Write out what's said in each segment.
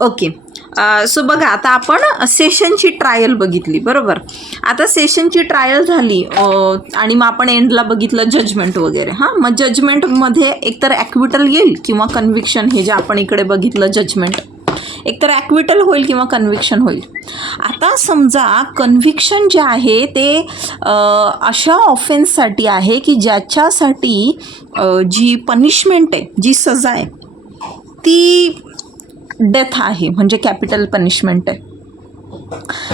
Okay. So बघा, आता आपण सेशनची ट्रायल बघितली, बरोबर. आता सेशनची ट्रायल झाली आणि मग आपण एंडला बघितलं जजमेंट वगैरे. हां, मग जजमेंटमध्ये एकतर ॲक्विटल येईल किंवा कन्व्हिक्शन. हे जे आपण इकडे बघितलं जजमेंट, एकतर ॲक्विटल होईल किंवा कन्व्हिक्शन होईल. आता समजा कन्व्हिक्शन जे आहे ते अशा ऑफेन्ससाठी आहे की ज्याच्यासाठी जी पनिशमेंट आहे, जी सजा आहे ती डेथ आहे, म्हणजे कॅपिटल पनिशमेंट आहे.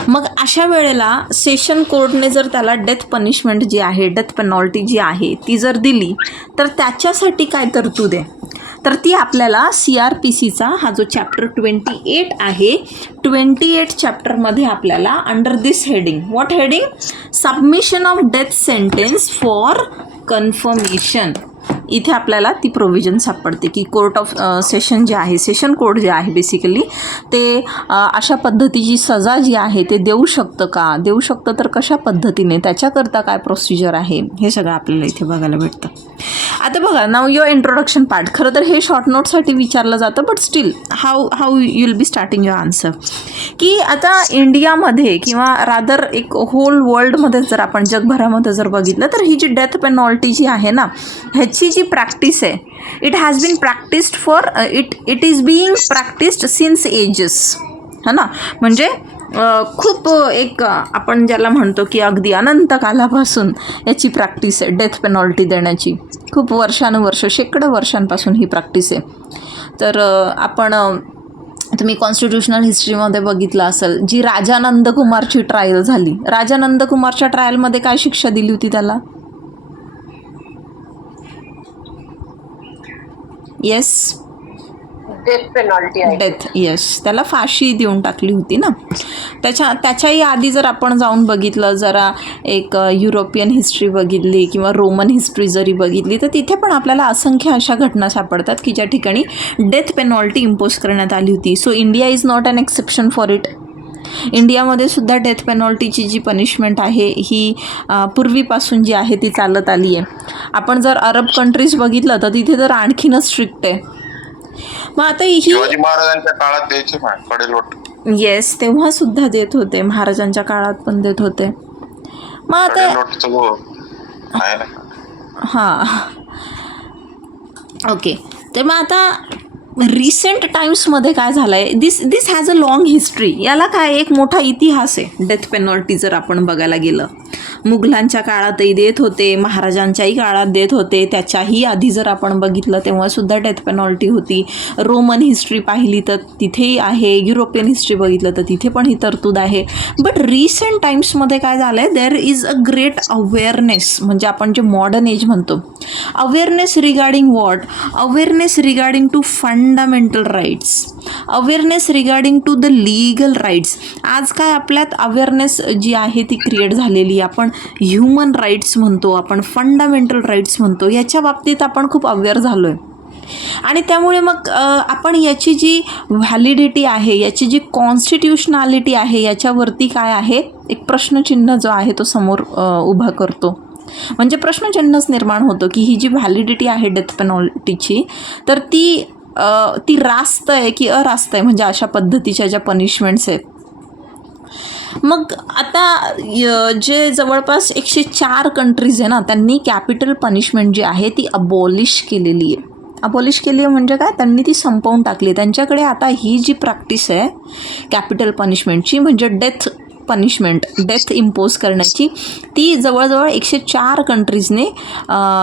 मग अशा वेळेला सेशन कोर्टने जर त्याला डेथ पनिशमेंट जी आहे, डेथ पेनॉल्टी जी आहे ती जर दिली, तर त्याच्यासाठी काय तरतूद आहे, तर ती आपल्याला CRPCचा हा जो चॅप्टर 28 आहे, 28 चॅप्टरमध्ये आपल्याला under this heading, what heading, submission of death sentence for confirmation, इथे आपल्याला ती प्रोव्हिजन सापडते की कोर्ट ऑफ सेशन जे आहे, सेशन कोर्ट जे आहे बेसिकली ते अशा पद्धतीची सजा जी आहे ते देऊ शकतं का, देऊ शकतं तर कशा पद्धतीने, त्याच्याकरता काय प्रोसिजर आहे, हे सगळं आपल्याला इथे बघायला भेटतं. आता बघा, नाव युअर इंट्रोडक्शन पार्ट. खरं तर हे शॉर्ट नोटसाठी विचारलं जातं, but still how you will be starting your answer. की आता इंडियामध्ये किंवा रादर एक होल वर्ल्डमध्ये जर आपण जगभरामध्ये जर बघितलं तर ही जी डेथ पेनॉल्टी जी आहे ना, ह्याची जी प्रॅक्टिस आहे, it has been practised for it is being practised since ages, है ना. म्हणजे खूप एक आपण ज्याला म्हणतो की अगदी अनंत कालापासून याची प्रॅक्टिस आहे डेथ पेनॉल्टी देण्याची. खूप वर्षानुवर्ष, शेकडो वर्षांपासून ही प्रॅक्टिस आहे. तर आपण तुम्ही कॉन्स्टिट्यूशनल हिस्ट्रीमध्ये बघितलं असेल, जी राजा नंदकुमारची ट्रायल झाली, राजा नंदकुमारच्या ट्रायलमध्ये काय शिक्षा दिली होती त्याला? येस, डेथ पेनॉल्टी आहे. डेथ, येस, त्याला फाशी देऊन टाकली होती ना. त्याच्याही आधी जर आपण जाऊन बघितलं, जरा एक युरोपियन हिस्ट्री बघितली किंवा रोमन हिस्ट्री जरी बघितली, तर तिथे पण आपल्याला असंख्य अशा घटना सापडतात की ज्या ठिकाणी डेथ पेनॉल्टी इम्पोज करण्यात आली होती. So India is not an exception for it. इंडियामध्ये सुद्धा डेथ पेनॉल्टीची जी पनिशमेंट आहे ही पूर्वीपासून जी आहे ती चालत आली आहे. आपण जर अरब कंट्रीज बघितलं तर तिथे तर आणखीनच स्ट्रिक्ट आहे. मग आता ही शिवाजी महाराजांच्या काळात द्यायचे कडेलोट. येस, तेव्हा सुद्धा देत होते, महाराजांच्या काळात पण देत होते. मग आता हां, ओके. तर मग आता रिसेंट टाइम्समध्ये काय झालं आहे, दिस हॅज अ लाँग हिस्ट्री. याला काय एक मोठा इतिहास आहे डेथ पेनॉल्टी. जर आपण बघायला गेलं, मुघलांच्या काळातही देत होते, महाराजांच्याही काळात देत होते, त्याच्याही आधी जर आपण बघितलं तेव्हासुद्धा डेथ पेनॉल्टी होती. रोमन हिस्ट्री पाहिली तर तिथेही आहे, युरोपियन हिस्ट्री बघितलं तर तिथे पण ही तरतूद आहे. बट रिसेंट टाइम्समध्ये काय झालं आहे, there is a great awareness, म्हणजे आपण जे मॉडर्न एज म्हणतो, awareness regarding what, awareness regarding to fundamental rights, awareness regarding to the legal rights. आज काय आपल्यात अवेअरनेस जी आहे ती क्रिएट झालेली. आपण ह्युमन राईट्स म्हणतो, आपण फंडामेंटल राईट्स म्हणतो, याच्या बाबतीत आपण खूप अवेअर झालो आहे. आणि त्यामुळे मग आपण याची जी व्हॅलिडिटी आहे, याची जी कॉन्स्टिट्युशनॅलिटी आहे, याच्यावरती काय आहे, एक प्रश्नचिन्ह जो आहे तो समोर उभा करतो. म्हणजे प्रश्नचिन्हच निर्माण होतं की ही जी व्हॅलिडिटी आहे डेथ पेनॉल्टीची, तर ती रास्त आहे की अरास्त आहे, म्हणजे अशा पद्धतीच्या ज्या पनिशमेंट्स आहेत. मग आता जे जवळपास 104 कंट्रीज आहे ना, त्यांनी कॅपिटल पनिशमेंट जी आहे ती अबॉलिश केलेली आहे. अबॉलिश केली आहे म्हणजे काय, त्यांनी ती संपवून टाकली. त्यांच्याकडे आता ही जी प्रॅक्टिस आहे कॅपिटल पनिशमेंटची, म्हणजे डेथ पनिशमेंट, डेथ इम्पोज करण्याची, ती जवळजवळ 104 कंट्रीजने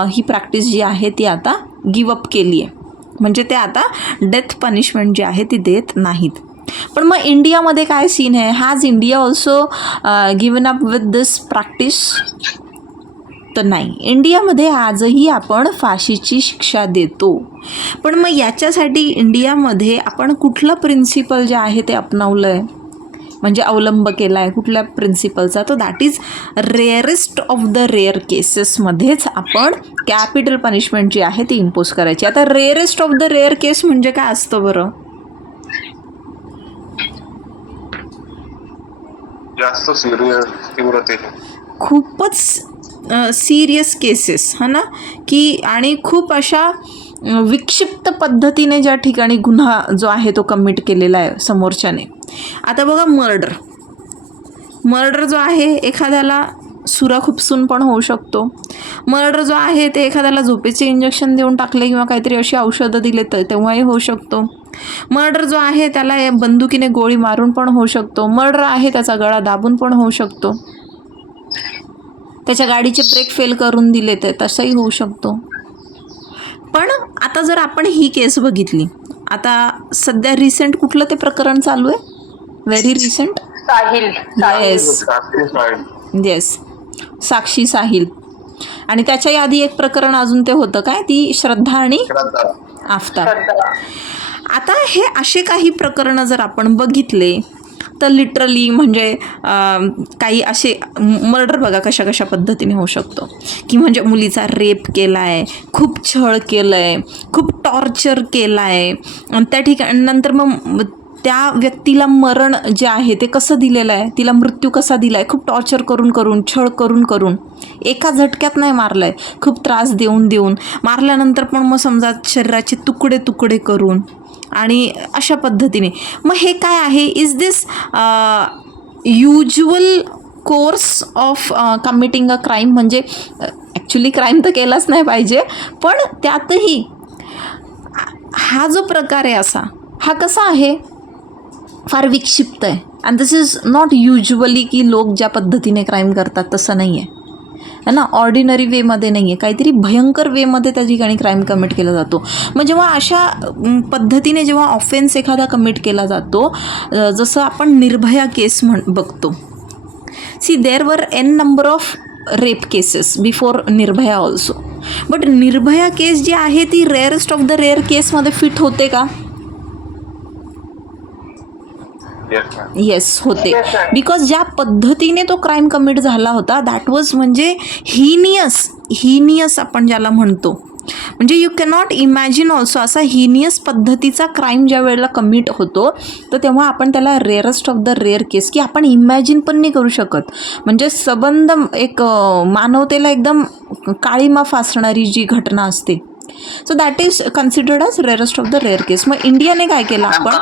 ही प्रॅक्टिस जी आहे ती आता गिवअप केली आहे. म्हणजे ते आता डेथ पनिशमेंट जी आहे ती देत नाहीत. पण मग इंडियामध्ये काय सीन आहे, has India also given up with this practice? तर नाही, इंडियामध्ये आजही आपण फाशीची शिक्षा देतो. पण मग याच्यासाठी इंडियामध्ये आपण कुठलं प्रिन्सिपल जे आहे ते अपनावलं आहे, म्हणजे अवलंब केला आहे कुठल्या प्रिन्सिपलचा, तर that is rarest of the rare केसेसमध्येच आपण कॅपिटल पनिशमेंट जी आहे ती इम्पोज करायची. आता rarest of the rare case म्हणजे काय असतं बरं? जास्त सिरियस तीव्रतेने, खूपच सिरियस केसेस, है ना, की आणि खूप अशा विक्षिप्त पद्धतीने ज्या ठिकाणी गुन्हा जो आहे तो कमिट केलेला आहे समोरच्याने. आता बघा मर्डर जो आहे एखाद्याला सुरा खुपसून पण होऊ शकतो. मर्डर जो आहे ते एखाद्याला झोपेचे इंजेक्शन देऊन टाकले किंवा काहीतरी अशी औषधं दिले तर तेव्हाही होऊ शकतो. मर्डर जो आहे त्याला बंदुकीने गोळी मारून पण होऊ शकतो. मर्डर आहे त्याचा गळा दाबून पण होऊ शकतो. त्याच्या गाडीचे ब्रेक फेल करून दिले तर तसंही होऊ शकतो. पण आता जर आपण ही केस बघितली, आता सध्या रिसेंट कुठलं ते प्रकरण चालू आहे? Very recent. Sahil. Yes, Sakshi Sahil. आणि त्याच्याही आधी एक प्रकरण अजून ते होतं काय, ती श्रद्धा आणि आफताब. आता हे असे काही प्रकरणं जर आपण बघितले तर लिटरली म्हणजे काही असे मर्डर बघा कशा पद्धतीने होऊ शकतो की म्हणजे मुलीचा रेप केला आहे, खूप छळ केलं आहे, खूप टॉर्चर केलं आहे आणि त्या ठिकाणी नंतर मग त्या व्यक्तीला मरण जे आहे ते कसं दिलेलं आहे, तिला मृत्यू कसा दिला आहे, खूप टॉर्चर करून छळ करून एका झटक्यात नाही मारलं आहे, खूप त्रास देऊन मारल्यानंतर पण मग समजा शरीराचे तुकडे करून आणि अशा पद्धतीने. मग हे काय आहे, is this usual course of committing a crime? म्हणजे ॲक्च्युली क्राईम तर केलाच नाही पाहिजे, पण त्यातही हा जो प्रकार आहे असा हा कसा आहे, फार विक्षिप्त आहे. And this is not usually की लोक ज्या पद्धतीने क्राईम करतात तसं नाही आहे ना, ऑर्डिनरी वेमध्ये नाही आहे, काहीतरी भयंकर वेमध्ये त्या ठिकाणी क्राईम कमिट केला जातो. मग जेव्हा अशा पद्धतीने जेव्हा ऑफेन्स एखादा कमिट केला जातो, जसं आपण निर्भया केस बघतो. See there were an number of rape cases before Nirbhaya also, but Nirbhaya case जी आहे ती रेअरेस्ट ऑफ द रेअर केसमध्ये फिट होते का? येस होते. बिकॉज ज्या पद्धतीने तो क्राईम कमिट झाला होता दॅट वॉज म्हणजे हिनियस आपण ज्याला म्हणतो. म्हणजे यू कॅनॉट इमॅजिन ऑल्सो असा हिनियस पद्धतीचा क्राईम ज्या वेळेला कमिट होतो तर तेव्हा आपण त्याला रेअरेस्ट ऑफ द रेअर केस की आपण इमॅजिन पण नाही करू शकत. म्हणजे सबंध एक मानवतेला एकदम काळीमा फासणारी जी घटना असते, so that is considered as rarest of the rare case. मग इंडियाने काय केलं आपण,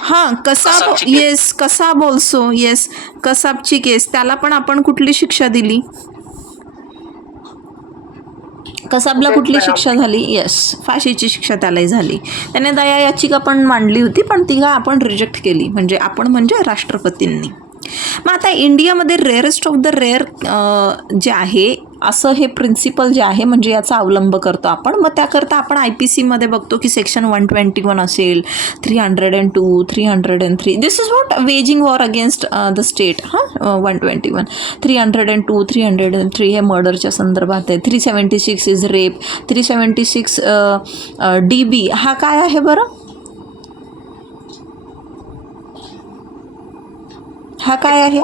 हां Kasab, yes Kasab also, yes कसाबची केस, त्याला पण आपण कुठली शिक्षा दिली, कसाबला कुठली शिक्षा झाली? येस फाशीची शिक्षा त्यालाही झाली. त्याने दया याचिका पण मांडली होती पण ती का आपण रिजेक्ट केली, म्हणजे आपण म्हणजे राष्ट्रपतींनी. मग आता इंडियामध्ये रेअरेस्ट ऑफ द रेअर जे आहे असं हे प्रिन्सिपल जे आहे म्हणजे याचा अवलंब करतो आपण. मग त्याकरता आपण IPCमध्ये बघतो की सेक्शन 121 असेल, 302, 303, this is what waging war against the state. 121, 302, 303 हे मर्डरच्या संदर्भात आहे. 376 इज रेप, 376 DB हा काय आहे बरं, हा काय आहे?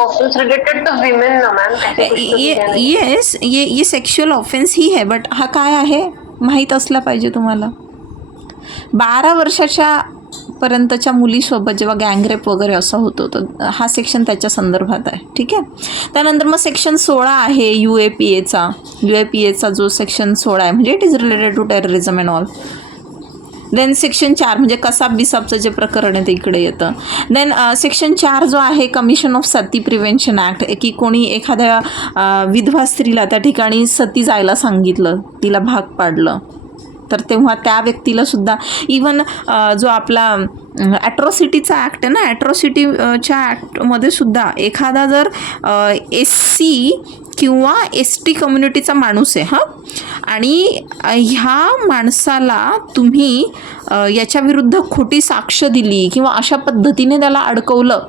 येस ये सेक्शुअल ऑफेन्स ही आहे, बट हा काय आहे माहीत असला पाहिजे तुम्हाला. 12 वर्षाच्या पर्यंतच्या मुलीसोबत जेव्हा गँगरेप वगैरे असं होतो तर हा सेक्शन त्याच्या संदर्भात आहे. ठीक आहे. त्यानंतर मग सेक्शन 16 आहे UAPAचा जो सेक्शन 16 आहे म्हणजे it is related to terrorism and all. Then section 4 म्हणजे कसाब बिसाबचं जे प्रकरण आहे ते इकडे येतं. देन सेक्शन 4 जो आहे commission of Sati prevention act, की कोणी एखाद्या विधवा स्त्रीला त्या ठिकाणी सती जायला सांगितलं, तिला भाग पाडलं तर तेव्हा त्या व्यक्तीला सुद्धा इवन जो आपला ॲट्रॉसिटीचा ॲक्ट आहे ना, ॲट्रॉसिटीच्या ॲक्टमध्ये सुद्धा एखादा जर SC किंवा ST कम्युनिटीचा माणूस आहे आणि ह्या माणसाला तुम्ही याच्याविरुद्ध खोटी साक्ष दिली किंवा अशा पद्धतीने त्याला अडकवलं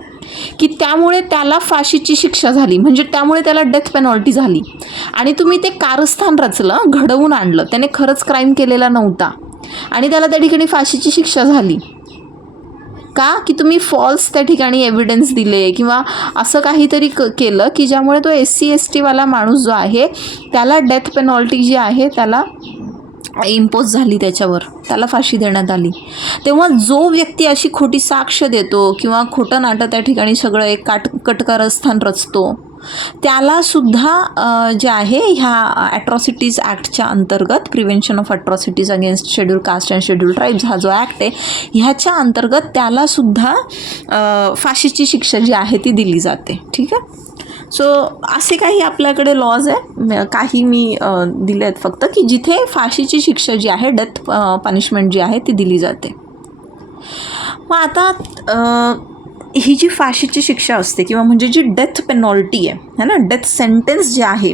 की त्यामुळे त्याला फाशीची शिक्षा झाली, म्हणजे त्यामुळे त्याला डेथ पेनॉल्टी झाली आणि तुम्ही ते कारस्थान रचलं, घडवून आणलं, त्याने खरंच क्राईम केलेला नव्हता आणि त्याला त्या ठिकाणी फाशीची शिक्षा झाली का, की तुम्ही फॉल्स त्या ठिकाणी एव्हिडन्स दिले किंवा असं काहीतरी केलं की ज्यामुळे तो SC ST वाला माणूस जो आहे त्याला डेथ पेनॉल्टी जी आहे त्याला इम्पोज झाली, त्याच्यावर त्याला फाशी देण्यात आली. तेव्हा जो व्यक्ती अशी खोटी साक्ष देतो किंवा खोटं नाटं त्या ठिकाणी सगळं एक कटकारस्थान रचतो त्यालासुद्धा जे आहे ह्या ॲट्रॉसिटीज ॲक्टच्या अंतर्गत, prevention of atrocities against schedule caste and schedule tribes हा जो ॲक्ट आहे ह्याच्या अंतर्गत त्यालासुद्धा फाशीची शिक्षा जी आहे ती दिली जाते. ठीक आहे. सो असे काही आपल्याकडे लॉज आहे, काही मी दिले आहेत फक्त, की जिथे फाशीची शिक्षा जी आहे, डेथ पनिशमेंट जी आहे ती दिली जाते. मग आता ही जी फाशीची शिक्षा असते किंवा म्हणजे जी डेथ पेनॉल्टी आहे ना, डेथ सेंटेन्स जे आहे,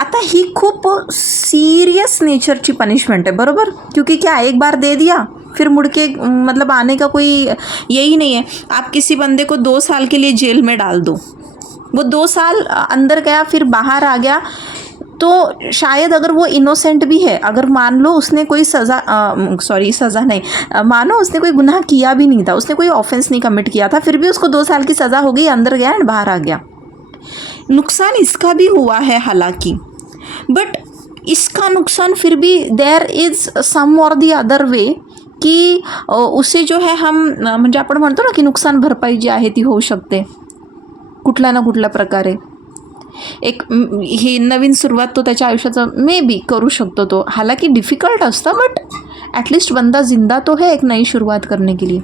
आता ही खूप सीरियस नेचरची पनिशमेंट है, बरोबर. क्योंकि क्या एक बार दे दिया फिर मुड़ के मतलब आने का कोई यही नहीं है. आप किसी बंदे को 2 साल के लिए जेल में डाल दो, वो 2 साल अंदर गया फिर बाहर आ गया, तो शायद अगर वो इनोसेंट भी है, अगर मान लो उसने कोई सज़ा नहीं, मानो उसने कोई गुनाह किया भी नहीं था, उसने कोई ऑफेंस नहीं कमिट किया था, फिर भी उसको 2 साल की सज़ा हो गई, अंदर गया एंड बाहर आ गया. नुकसान इसका भी हुआ है हालांकि, बट इसका नुकसान फिर भी देयर इज़ सम और दी अदर वे की उसे जो है हम म्हणजे आपण म्हणतो ना की नुकसान भरपाई जी आहे ती होऊ शकते कुठल्या ना कुठल्या प्रकारे. एक ही नवीन सुरुवात तो त्याच्या आयुष्याचं मे बी करू शकतो तो, हालांकि डिफ़िकल्ट असतं, बट एटलीस्ट बंदा जिंदा तो है एक नई शुरुआत करने के लिए.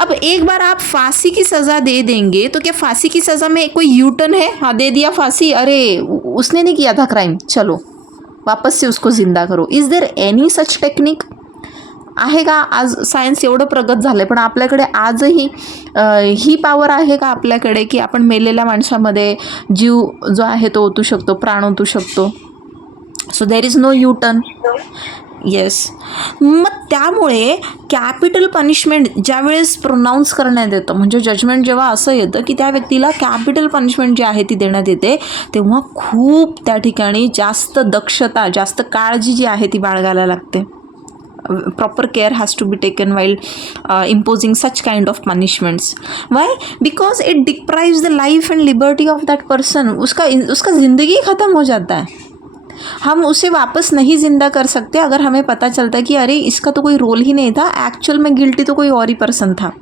अब एक बार आप फांसी की सज़ा दे देंगे तो क्या फांसी की सज़ा में कोई यू टर्न है? हाँ, दे दिया फांसी, अरे उसने नहीं किया था क्राइम, चलो वापस से उसको जिंदा करो. Is there any such technique आहे का? आज सायन्स एवढं प्रगत झालं आहे, पण आपल्याकडे आजही ही पॉवर आहे का आपल्याकडे की आपण मेलेल्या माणसामध्ये जीव जो आहे तो ओतू शकतो, प्राण ओतू शकतो. So there is no U turn. Yes. मग त्यामुळे कॅपिटल पनिशमेंट ज्यावेळेस प्रोनाऊन्स करण्यात येतं, म्हणजे जजमेंट जेव्हा असं येतं की त्या व्यक्तीला कॅपिटल पनिशमेंट जी आहे ती देण्यात येते, तेव्हा खूप त्या ठिकाणी जास्त दक्षता, जास्त काळजी जी आहे ती बाळगायला लागते. proper care has to be taken while imposing such kind of punishments. Why? Because it deprives the life and liberty of that person. उसका ज़िंदगी ख़त्म हो जाता है. हम उसे वापस नहीं ज़िंदा कर सकते अगर हमें पता चलता है कि अरे इसका तो कोई रोल ही नहीं था, एक्चुअल में गिल्टी तो कोई और ही पर्सन था.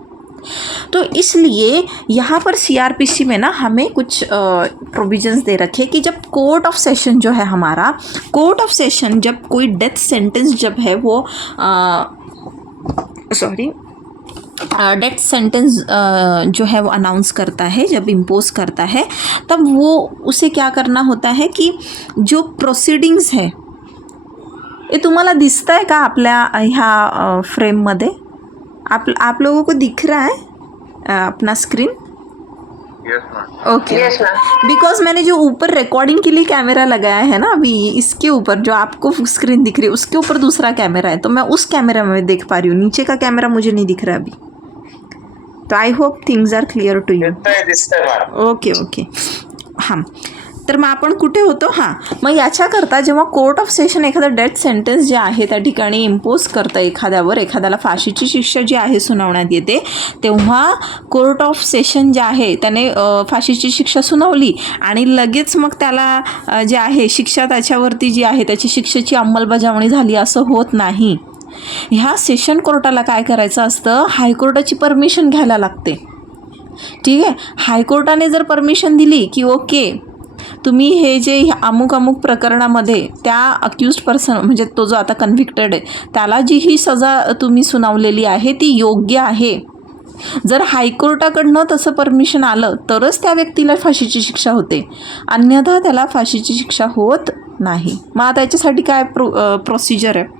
तो इसलिए यहाँ पर CRPC में ना हमें कुछ प्रोविजंस दे रखे कि जब कोर्ट ऑफ सेशन जो है हमारा, कोर्ट ऑफ सेशन जब कोई डेथ सेंटेंस जब है वो डेथ सेंटेंस जो है वो अनाउंस करता है, जब इम्पोज करता है, तब वो उसे क्या करना होता है कि जो प्रोसीडिंग्स है, ये तुम्हाला दिसतं आहे का आपल्या ह्या फ्रेममध्ये? आप लोगों को दिख रहा है अपना screen? Okay. Yes ma'am. Because मैंने जो ऊपर रिकॉर्डिंग के लिए कैमरा लगाया है ना अभी, इसके ऊपर जो आपको स्क्रीन दिख रही है उसके ऊपर दूसरा कैमरा है, तो मैं उस कैमरा में देख पा रही हूँ, नीचे का कैमरा मुझे नहीं दिख रहा अभी. तो I hope things are clear to you. Okay okay. हां, तर मग आपण कुठे होतो? हां, मग याच्याकरता जेव्हा कोर्ट ऑफ सेशन एखादा डेथ सेंटेन्स जे आहे त्या ठिकाणी इम्पोज करतं एखाद्यावर, एखाद्याला फाशीची शिक्षा जी आहे सुनावण्यात येते, तेव्हा कोर्ट ऑफ सेशन जे आहे त्याने फाशीची शिक्षा सुनावली आणि लगेच मग त्याला जे आहे शिक्षा त्याच्यावरती जी आहे त्याची शिक्षेची अंमलबजावणी झाली असं होत नाही. ह्या सेशन कोर्टाला काय करायचं असतं? हायकोर्टाची परमिशन घ्यायला लागते. ठीक आहे. हायकोर्टाने जर परमिशन दिली की ओके तुम्ही हे जे अमुक अमुक प्रकरणामध्ये त्या अक्यूज्ड पर्सन म्हणजे तो जो आता कन्व्हिक्टेड आहे त्याला जी ही सजा तुम्ही सुनावलेली आहे ती योग्य आहे, जर हायकोर्टाकडनं तसं परमिशन आलं तरच त्या व्यक्तीला फाशीची शिक्षा होते, अन्यथा त्याला फाशीची शिक्षा होत नाही. मग आता याच्यासाठी काय प्रोसिजर आहे?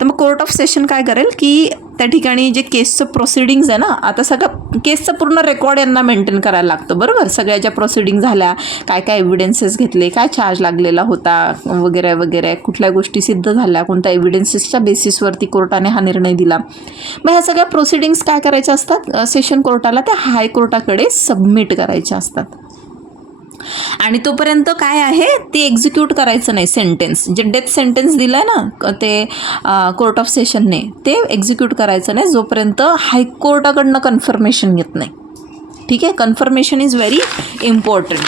तर मग कोर्ट ऑफ सेशन काय करेल की त्या ठिकाणी जे केसचं प्रोसिडिंग्स आहे ना, आता सगळं केसचं पूर्ण रेकॉर्ड यांना मेंटेन करायला लागतं, बरोबर. सगळ्या ज्या प्रोसिडिंग झाल्या, काय काय एव्हिडन्सेस घेतले, काय चार्ज लागलेला होता वगैरे वगैरे, कुठल्या गोष्टी सिद्ध झाल्या, कोणत्या एव्हिडन्सेसच्या बेसिसवरती कोर्टाने हा निर्णय दिला. मग ह्या सगळ्या प्रोसिडिंग्स काय करायच्या असतात सेशन कोर्टाला? त्या हायकोर्टाकडे सबमिट करायच्या असतात. आणि तोपर्यंत काय आहे ते एक्झिक्यूट करायचं नाही. सेंटेन्स जे डेथ सेंटेन्स दिलं आहे ना ते कोर्ट ऑफ सेशनने, ते एक्झिक्यूट करायचं नाही जोपर्यंत हायकोर्टाकडनं कन्फर्मेशन येत नाही. ठीक आहे. Confirmation is very important.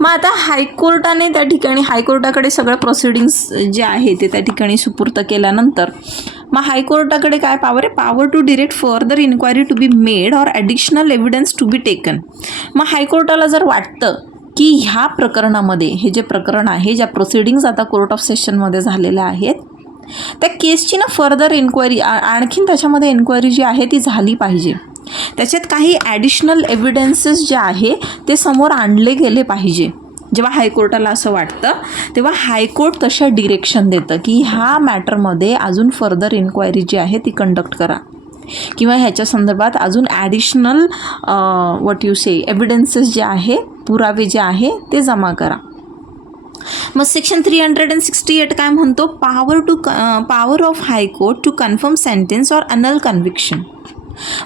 मग आता हायकोर्टाने त्या ठिकाणी हायकोर्टाकडे सगळं प्रोसिडिंग्स जे आहे ते त्या ठिकाणी सुपूर्त केल्यानंतर मग हायकोर्टाकडे काय पॉवर आहे? Power to direct further inquiry to be made or additional evidence to be taken. मग हायकोर्टाला जर वाटतं की ह्या प्रकरणामध्ये, हे जे प्रकरण आहे, ज्या प्रोसिडिंग्ज आता कोर्ट ऑफ सेशनमध्ये झालेल्या आहेत, त्या केसची ना फर्दर इन्क्वायरी, आणखीन त्याच्यामध्ये इन्क्वायरी जी आहे ती झाली पाहिजे. त्याच्यात काही ॲडिशनल एव्हिडन्सेस जे आहे ते समोर आणले गेले पाहिजे. जेव्हा हायकोर्टाला असं वाटतं तेव्हा हायकोर्ट तशा डिरेक्शन देतं की ह्या मॅटरमध्ये अजून फर्दर इन्क्वायरी जी आहे ती कंडक्ट करा, किंवा ह्याच्या संदर्भात अजून additional what you say evidences जे आहे, पुरावे जे आहे ते जमा करा. मग सेक्शन 368 काय म्हणतो? Power of high court to confirm sentence or annul conviction.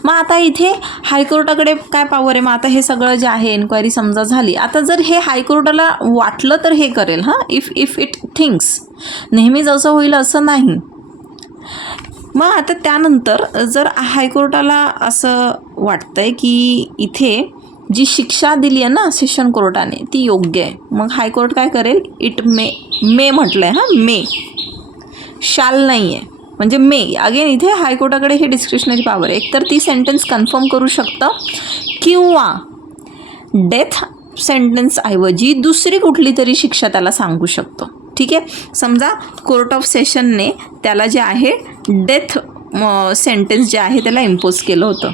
मग आता इथे हायकोर्टाकडे काय पॉवर आहे? मग आता हे सगळं जे आहे एन्क्वायरी समजा झाली, आता जर हे हायकोर्टाला वाटलं तर हे करेल. इफ इट थिंक्स, नेहमीच असं होईल असं नाही. मग आता त्यानंतर जर हायकोर्टाला असं वाटतंय की इथे जी शिक्षा दिली आहे ना सेशन कोर्टाने ती योग्य आहे, मग हायकोर्ट काय करेल? इट मे म्हटलं आहे, मे, शाल नाही आहे, म्हणजे मे. अगेन इथे हायकोर्टाकडे हे डिस्क्रिशनरी पॉवर आहे. एकतर ती सेंटेन्स कन्फर्म करू शकतं किंवा डेथ सेंटेन्स ऐवजी दुसरी कुठली तरी शिक्षा त्याला सांगू शकतो. ठीक आहे, समजा कोर्ट ऑफ सेशनने त्याला जे आहे डेथ सेंटेन्स जे आहे त्याला इम्पोज केलं होतं.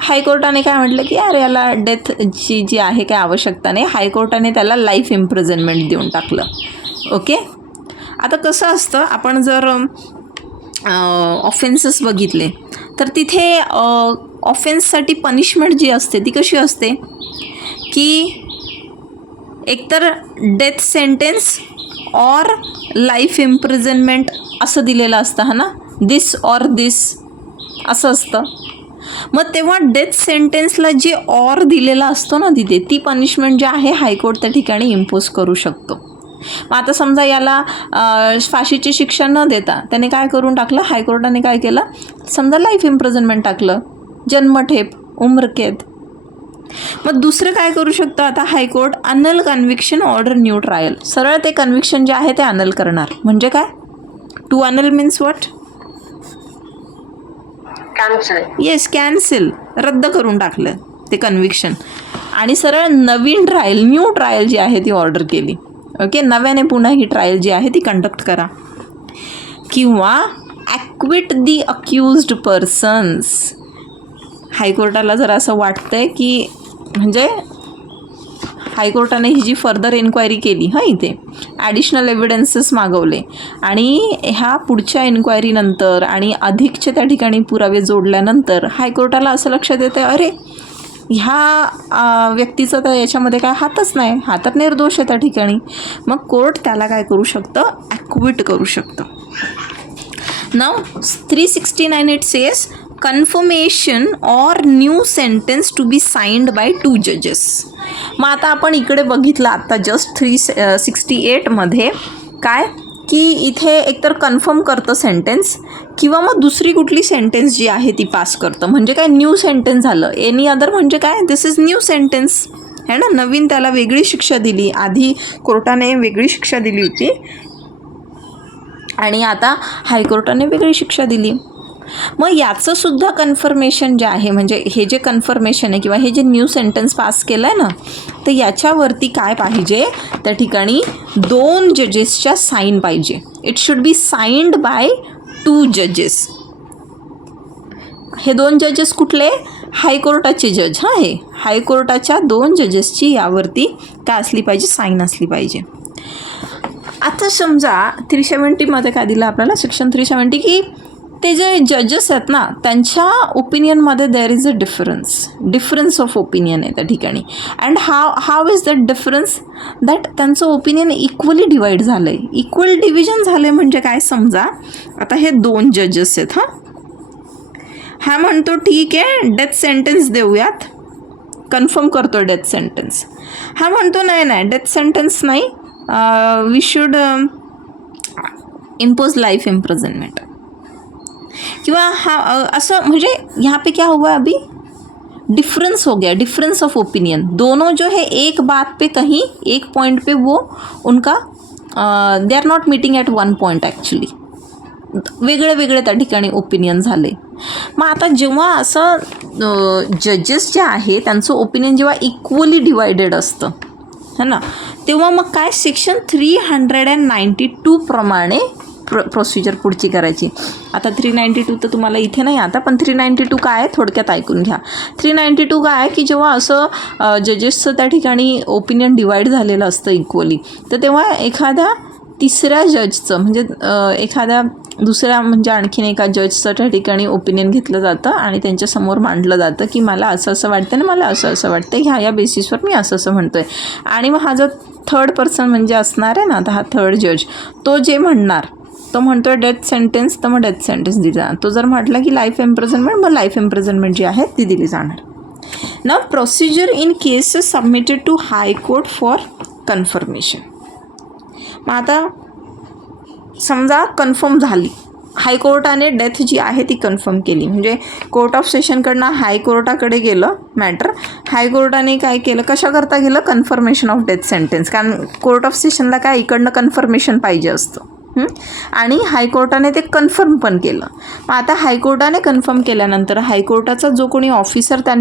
हायकोर्टाने काय म्हटलं की अरे याला डेथची जी आहे काय आवश्यकता नाही, हायकोर्टाने त्याला लाईफ इम्प्रिझनमेंट देऊन टाकलं. ओके, आता कसं असतं, आपण जर ऑफेन्सेस बघितले तर तिथे ऑफेन्ससाठी पनिशमेंट जी असते ती कशी असते की एकतर death sentence or life imprisonment असं दिलेलं असतं ना, दिस ऑर दिस असं असतं. मग तेव्हा डेथ सेंटेन्सला जे ऑर दिलेला असतो ना तिथे, ती पनिशमेंट जी आहे हायकोर्ट त्या ठिकाणी इम्पोज करू शकतो. मग आता समजा याला फाशीची शिक्षा न देता त्याने काय करून टाकलं, हायकोर्टाने काय केलं, समजा लाईफ इम्प्रिझनमेंट टाकलं, जन्मठेप, उम्रकैद. मग दुसरं काय करू शकतं आता हायकोर्ट? अनल कन्व्हिक्शन ऑर्डर न्यू ट्रायल. सरळ ते कन्व्हिक्शन जे आहे ते अनल करणार. म्हणजे काय? To Anal means what? Cancel. Yes, cancel, रद्द करून टाकलं ते कन्व्हिक्शन आणि सरळ नवीन ट्रायल, न्यू ट्रायल जी आहे ती ऑर्डर केली. ओके, नव्याने पुन्हा ही ट्रायल जी आहे ती कंडक्ट करा. किंवा ॲक्विट दी अक्युज्ड पर्सन्स. हायकोर्टाला जर असं वाटतंय की म्हणजे हायकोर्टाने ही जी फर्दर एन्क्वायरी केली इथे ॲडिशनल एव्हिडन्सेस मागवले आणि ह्या पुढच्या एन्क्वायरीनंतर आणि अधिकचे त्या ठिकाणी पुरावे जोडल्यानंतर हायकोर्टाला असं लक्षात येतं अरे ह्या व्यक्तीचा तर याच्यामध्ये काय हातच नाही, हातात निर्दोष आहे त्या ठिकाणी. मग कोर्ट त्याला काय करू शकतं? ॲक्विट करू शकतं. Now 369 it says confirmation or new sentence to be signed by 2 जजेस. मग आता आपण इकडे बघितलं आता जस्ट 368मध्ये काय की इथे एकतर कन्फर्म करतं सेंटेन्स किंवा मग दुसरी कुठली सेंटेन्स जी आहे ती पास करतं. म्हणजे काय? न्यू सेंटेन्स झालं. एनी अदर म्हणजे काय? दिस इज न्यू सेंटेन्स है ना. नवीन त्याला वेगळी शिक्षा दिली, आधी कोर्टाने वेगळी शिक्षा दिली होती आणि आता हायकोर्टाने वेगळी शिक्षा दिली. मग याचंसुद्धा कन्फर्मेशन जे आहे, म्हणजे हे जे कन्फर्मेशन आहे किंवा हे जे न्यू सेंटेन्स पास केलं आहे ना, तर याच्यावरती काय पाहिजे? त्या ठिकाणी 2 जजेसच्या साईन पाहिजे. It should be signed by 2 जजेस. हे 2 जजेस कुठले? हायकोर्टाचे जज. हे हायकोर्टाच्या 2 जजेसची यावरती काय असली पाहिजे? साईन असली पाहिजे. आता समजा 370मध्ये काय दिलं आपल्याला, सेक्शन 370, की ते जे जजेस आहेत ना त्यांच्या ओपिनियनमध्ये there is a difference of opinion आहे त्या ठिकाणी. And how is that difference? That त्यांचं ओपिनियन इक्वली डिवाईड झालं आहे. इक्वल डिव्हिजन झालं म्हणजे काय? समजा आता हे 2 जजेस आहेत. हा म्हणतो ठीक आहे डेथ सेंटेन्स देऊयात, कन्फर्म करतो डेथ सेंटेन्स. हा म्हणतो नाही डेथ सेंटेन्स नाही, we should impose life imprisonment. किंवा असं म्हणजे यहाँ पे क्या हुआ अभी? डिफरेंस हो गया, डिफरेंस ऑफ ओपिनियन. दोनों जो है एक बात पे कहीं एक पॉइंट पे वो उनका they are not meeting at one point actually. वेगळे वेगळे त्या ठिकाणी ओपिनियन झाले. मग आता जेव्हा असं जजेस जे आहे त्यांचं ओपिनियन जेव्हा इक्वली डिवायडेड असतं है ना, तेव्हा मग काय सेक्शन 392 प्रमाणे प्रोसिजर पुढची करायची. आता 392 तर तुम्हाला इथे नाही आता, पण 392 काय आहे थोडक्यात ऐकून घ्या. 392 काय आहे की जेव्हा असं जजेसचं त्या ठिकाणी ओपिनियन डिवाईड झालेलं असतं इक्वली, तर तेव्हा एखाद्या तिसऱ्या जजचं म्हणजे एखाद्या दुसऱ्या म्हणजे आणखीन एका जजचं त्या ठिकाणी ओपिनियन घेतलं जातं आणि त्यांच्यासमोर मांडलं जातं की मला असं असं वाटतं ना, मला असं असं वाटतं, ह्या या बेसिसवर मी असं असं म्हणतो आहे. आणि मग हा जो थर्ड पर्सन म्हणजे असणार आहे ना, आता हा थर्ड जज, तो जे म्हणणार तो म्हणतो आहे डेथ सेंटेन्स, तर मग डेथ सेंटेन्स दिली जाणार. तो जर म्हटला की लाईफ इम्प्रिझनमेंट, मग लाईफ इम्प्रिझनमेंट जी आहे ती दिली जाणार. Now procedure in cases submitted to high court for confirmation. मग आता समजा कन्फर्म झाली, हायकोर्टाने डेथ जी आहे ती कन्फर्म केली, म्हणजे कोर्ट ऑफ सेशनकडनं हायकोर्टाकडे गेलं मॅटर. हायकोर्टाने काय केलं, कशाकरता गेलं, कन्फर्मेशन ऑफ डेथ सेंटेन्स. कारण कोर्ट ऑफ सेशनला काय इकडनं कन्फर्मेशन पाहिजे असतं आणि हायकोर्टाने ते कन्फर्म पण केलं. मग आता हायकोर्टाने कन्फर्म केल्यानंतर हायकोर्टाचा जो कोणी ऑफिसर त्या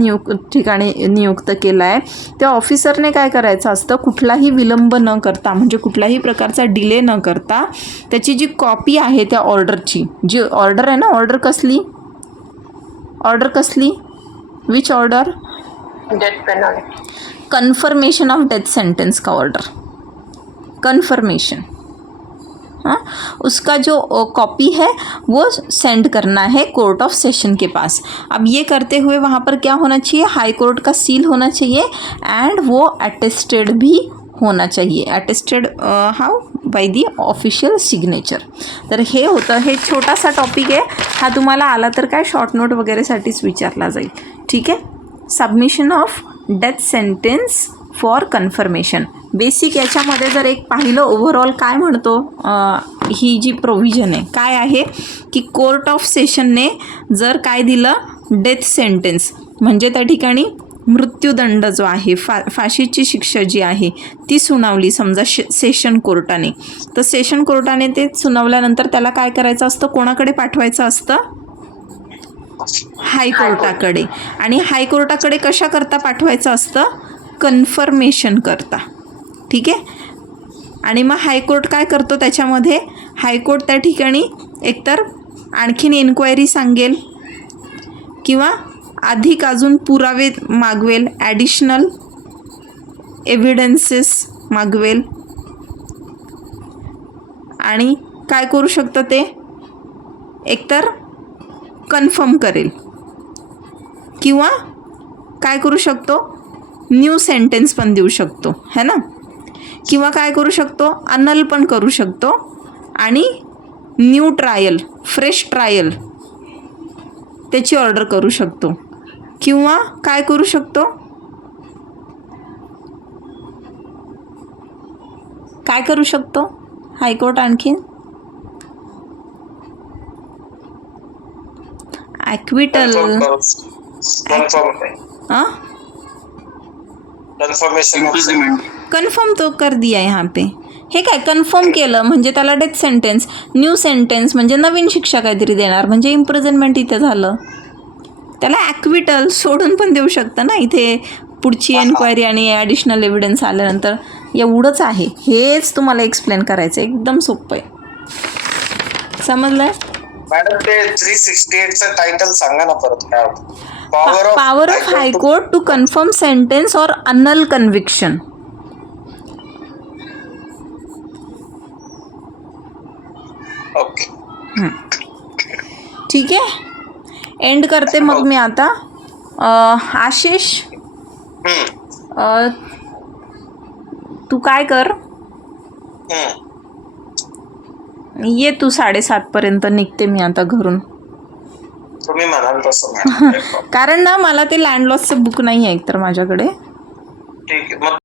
ठिकाणी नियुक्त केला आहे त्या ऑफिसरने काय करायचं असतं, कुठलाही विलंब न करता म्हणजे कुठल्याही प्रकारचा डिले न करता त्याची जी कॉपी आहे त्या ऑर्डरची, जी ऑर्डर आहे ना, ऑर्डर कसली which order, death penalty, confirmation of death sentence का ऑर्डर, कन्फर्मेशन, हाँ, उसका जो कॉपी है वो सेंड करना है कोर्ट ऑफ सेशन के पास. अब ये करते हुए वहाँ पर क्या होना चाहिए, हाई कोर्ट का सील होना चाहिए एंड वो अटेस्टेड भी होना चाहिए. Attested how, by the official signature. तर हे होतं, हे छोटासा टॉपिक आहे हा, तुम्हाला आला तर काय शॉर्ट नोट वगैरेसाठीच विचारला जाईल. ठीक आहे. Submission of death sentence for confirmation. Basic याच्यामध्ये जर एक पाहिलं ओव्हरऑल काय म्हणतो, ही जी प्रोव्हिजन आहे काय आहे की कोर्ट ऑफ सेशनने जर काय दिलं, डेथ सेंटेन्स म्हणजे त्या ठिकाणी मृत्यूदंड जो आहे, फाशीची शिक्षा जी आहे ती सुनावली समजा सेशन कोर्टाने, तर सेशन कोर्टाने ते सुनावल्यानंतर त्याला काय करायचं असतं, कोणाकडे पाठवायचं असतं, हायकोर्टाकडे. आणि हायकोर्टाकडे कशाकरता पाठवायचं असतं, कन्फर्मेशन करता. ठीक आहे. आणि मग हायकोर्ट काय करतो त्याच्यामध्ये, हायकोर्ट त्या ठिकाणी एकतर आणखीन इन्क्वायरी सांगेल किंवा अधिक अजून पुरावे मागवेल, ॲडिशनल एव्हिडन्सेस मागवेल आणि काय करू शकतं ते, एकतर कन्फर्म करेल किंवा काय करू शकतो, न्यू सेंटेन्स पण देऊ शकतो है ना, किंवा काय करू शकतो, अनल पण करू शकतो आणि न्यू ट्रायल, फ्रेश ट्रायल त्याची ऑर्डर करू शकतो, किंवा काय करू शकतो, काय करू शकतो हायकोर्ट आणखीन, ॲक्विटल, कन्फर्म तो कर दिया यहाँ पे. हे काय कन्फर्म केलं म्हणजे त्याला डेथ सेंटेन्स, न्यू सेंटेन्स म्हणजे नवीन शिक्षा काहीतरी देणार म्हणजे इम्प्रिझनमेंट इथं झालं. त्याला ॲक्विटल सोडून पण देऊ शकतं ना, इथे पुढची एन्क्वायरी आणि ॲडिशनल एव्हिडन्स आल्यानंतर. एवढंच आहे, हेच तुम्हाला एक्सप्लेन करायचं, एकदम सोपं आहे. समजलं मॅडम? ते 368चं टायटल सांगा ना परत काय होतं. Power of high court to confirm sentence और अनल कन्विक्शन. ओके, ठीक आहे. एंड करते मग मी आता. आशिष, तू काय कर, ये तू 7:30 निघते मी आता घरून. तुम्ही म्हणाल तसं. कारण ना मला ते लँड लॉसचं बुक नाही आहे एकतर माझ्याकडे. ठीक आहे.